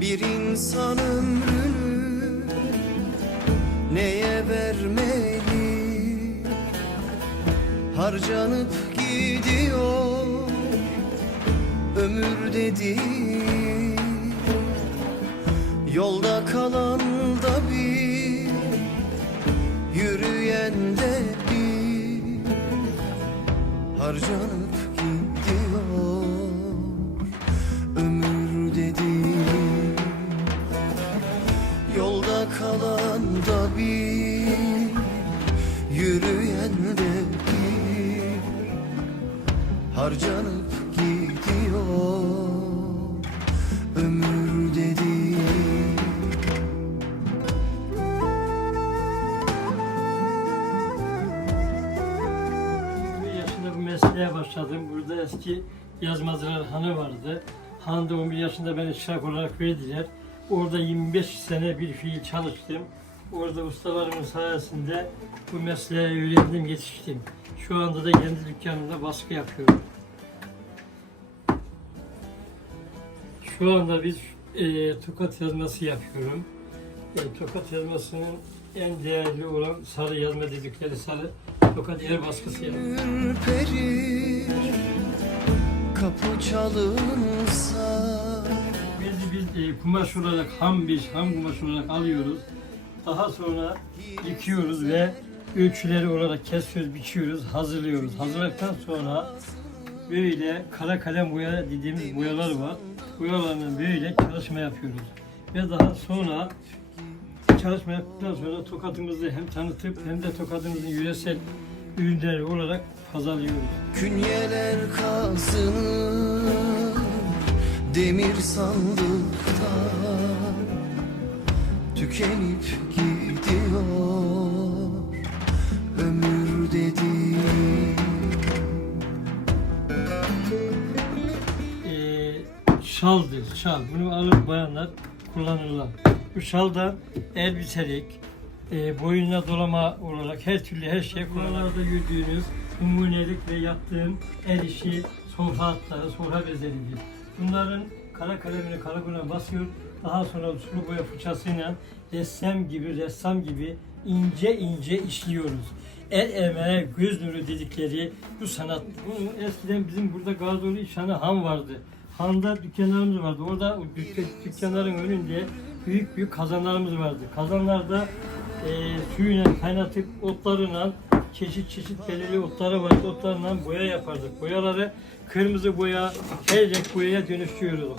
Bir insan ömrünü neye vermeli? Harcanıp gidiyor ömür dediğin. Yolda kalan da bir Yürüyen de bir. Harcanıp gidiyor Harcanıp gidiyor Ömür dediğin Bir yaşında bu mesleğe başladım. Burada eski yazmacılar hanı vardı. Han'da 11 yaşında beni çırak olarak verdiler. Orada 25 sene bir fiil çalıştım. Orada ustalarımın sayesinde bu mesleği öğrendim, yetiştim. Şu anda da kendi dükkanımda baskı yapıyorum. Şu anda biz e, tokat yazması yapıyorum. E, tokat yazmasının en değerli olan sarı yazma dedikleri sarı tokat yer baskısı ürperir Kapı çalınsa Biz, biz e, kumaş olarak ham bir ham kumaş olarak alıyoruz. Daha sonra yıkıyoruz ve ölçüleri olarak kesiyoruz, biçiyoruz, hazırlıyoruz. Hazırladıktan sonra böyle kara kalem boya dediğimiz boyalar var. Boyalarla böyle çalışma yapıyoruz. Ve daha sonra çalışma yaptıktan sonra tokatımızı hem tanıtıp hem de tokatımızın yöresel ürünleri olarak pazarlıyoruz. Künyeler kazınır Demir sandıkta Tükenip gidiyor e, şaldır, şal. Bunu alır bayanlar kullanırlar. Bu şaldan elbiselik, e, boyuna dolama olarak her türlü her şey kullanılır. yürüdüğünüz numunelik ve yaptığım el işi sofra hatları, sofra bezleridir. Bunların kara kalemini kalıbına basıyor. Daha sonra sulu boya fırçasıyla ressam gibi, ressam gibi ince ince işliyoruz. El emeği, göz nuru dedikleri bu sanat. Bunu eskiden bizim burada Gazoli İşhanı Han vardı. Han'da dükkanlarımız vardı. Orada dükkanların önünde büyük büyük kazanlarımız vardı. Kazanlarda e, suyuyla kaynatıp otlarıyla çeşit çeşit belirli otları vardı. Otlarla boya yapardık. Boyaları kırmızı boya, renk boyaya dönüştürüyorduk.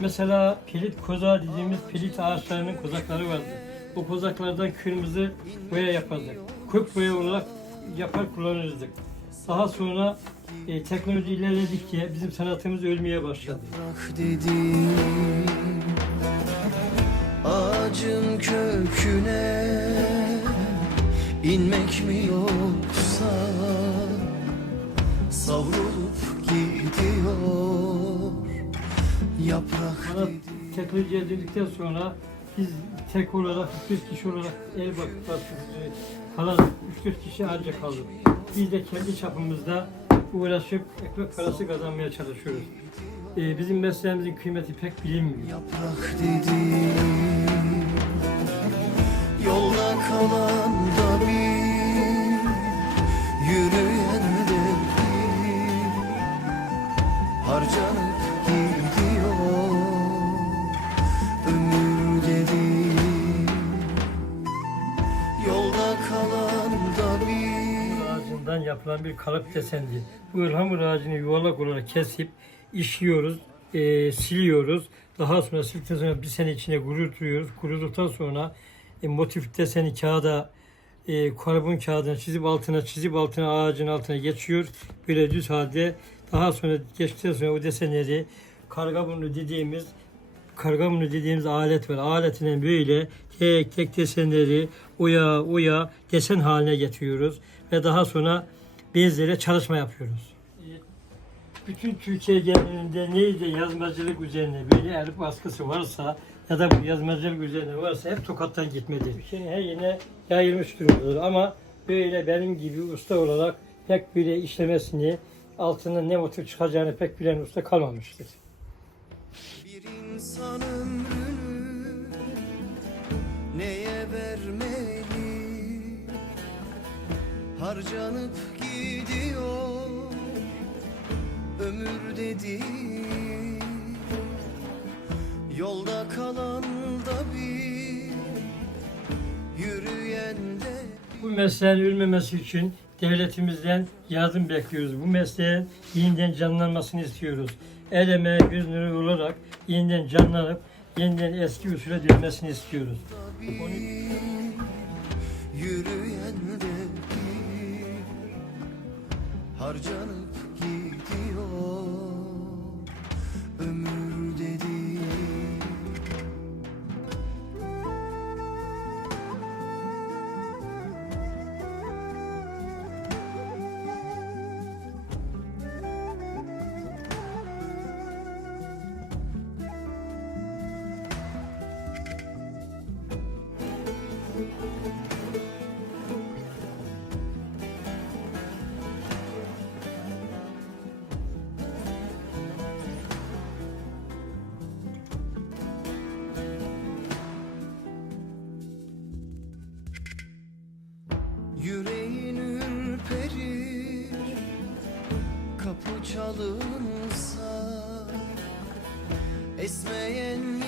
Mesela pelit koza dediğimiz pelit ağaçlarının kozakları vardı. O kozaklardan kırmızı boya yapardık. Kök boya olarak yapar kullanırdık. Daha sonra e, teknoloji ilerledikçe bizim sanatımız ölmeye başladı. Ağacın köküne inmek mi yoksa Savrulup gidiyor Yaprak Sanat teknolojiye döndükten sonra biz tek olarak 3 kişi olarak el bak bak- kalan 3-4 kişi ancak kaldık. Biz de kendi çapımızda uğraşıp ekmek parası kazanmaya çalışıyoruz. E, bizim mesleğimizin kıymeti pek bilinmiyor. Yaprak dediğin Yolda kalan yapılan bir kalıp desendi. Bu ıhlamur ağacını yuvarlak olarak kesip işliyoruz, e, siliyoruz. Daha sonra sildikten sonra bir sene içine kurutuyoruz. Kuruduktan sonra e, motif deseni kağıda e, karbon kağıdını çizip altına çizip altına ağacın altına geçiyor. Böyle düz halde daha sonra geçtikten sonra o desenleri karga dediğimiz karga burnu dediğimiz alet var. Aletine böyle tek tek desenleri oya oya desen haline getiriyoruz ve daha sonra bezlere çalışma yapıyoruz. Bütün Türkiye genelinde neydi yazmacılık üzerine böyle el baskısı varsa ya da bu yazmacılık üzerine varsa hep tokattan gitmedi. Şimdi her yerine yayılmış durumdadır ama böyle benim gibi usta olarak pek böyle işlemesini altından ne motif çıkacağını pek bilen usta kalmamıştır. Bir insan ömrünü neye vermeli Harcanıp gidiyor ömür dediğin Yolda kalan da bir Yürüyen de Bu mesleğin ölmemesi için devletimizden yardım bekliyoruz. Bu mesleğin yeniden canlanmasını istiyoruz. El emeği göz olarak yeniden canlanıp yeniden eski usule dönmesini istiyoruz. Yürüyen Harcanıp Yüreğin ürperir Kapı çalınsa Esmeyen